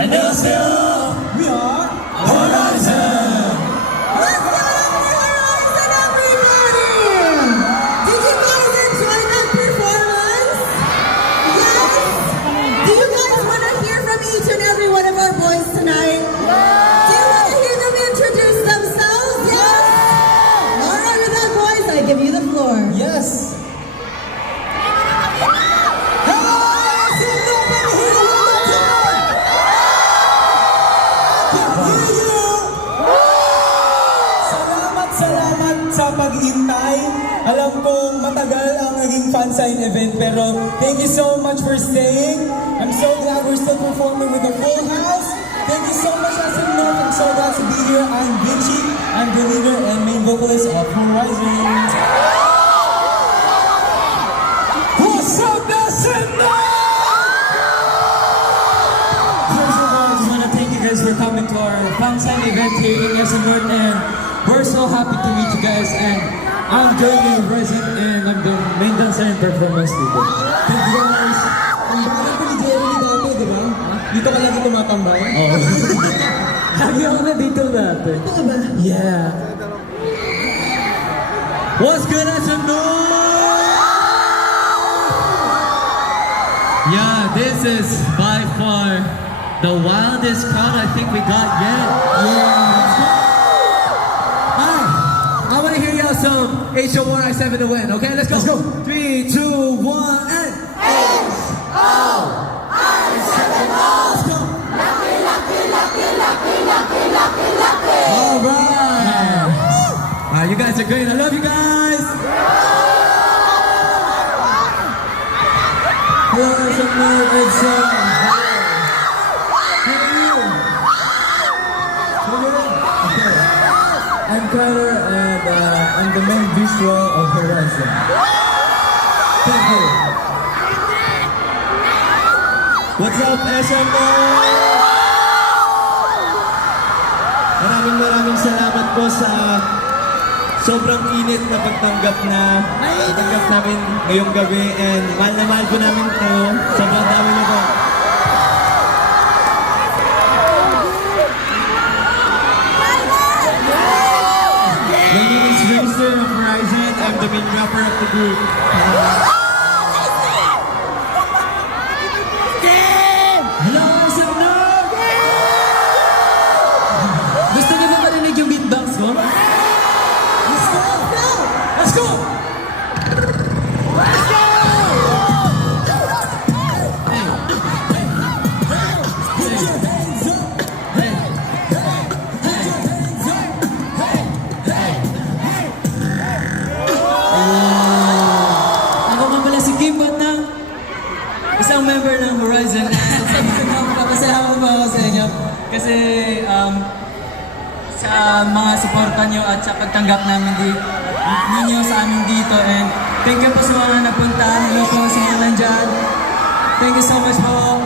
안녕하세요. We are Horizon. Let's give it up for Horizon, everybody! Did you guys enjoy that performance? Yes? Do you guys want to hear from each and every one of our boys tonight? Do you want to hear them introduce themselves? Yes? All right with that, boys, I give you the floor. Yes. Hello, is nobody here with us tonight? I can hear you. Salamat sa paghihintay. Alam kong matagal ang naging fansign event, pero thank you so much for staying. I'm so glad we're still performing with a full house. Thank you so much, SM North. I'm so glad to be here. I'm Vinci. I'm the leader and main vocalist of Horizon. What's up, SM North? First of all, I just want to thank you guys for coming to our Fangsan event here in SM North, and we're so happy to meet you guys. And I'm Jeremy Horizon, and I'm the main dancer and performance leader. Thank you guys. Ang bagal ko ni Jeremy dati, di ba? Dito ka lagi tumatambay. Oh. Lagi ako na dito dati. Yeah. What's good, SM North? Yeah, this is by far the wildest crowd I think we got yet. Hi, I want to hear y'all some HORI7 to win, okay? Let's go. 3, 2, 1, and Alright. You guys are great. I love you guys. Hello, SM North. It's How are you? Okay. I'm Kyler, and I'm the main visual of Horizon. Thank you. What's up, SM North? Maraming salamat po sa sobrang init na pagtanggap namin ngayong gabi, and mahal na mahal po namin kayo. Sobrang dami niyo po. My name is Vincent of Horizon. I'm the main rapper of the group. Hello, SM North! Gusto niyo ba marinig yung beatbox ko? Let's go! Let's go! Ako nga pala si Kimbot ng isang member ng Horizon. Papasalamat po ako sa inyo kasi sa mga suporta nyo at sa pagtanggap namin ninyo sa amin dito, and thank you po sa mga napunta. Hello po sa mga nandyan. Thank you so much po.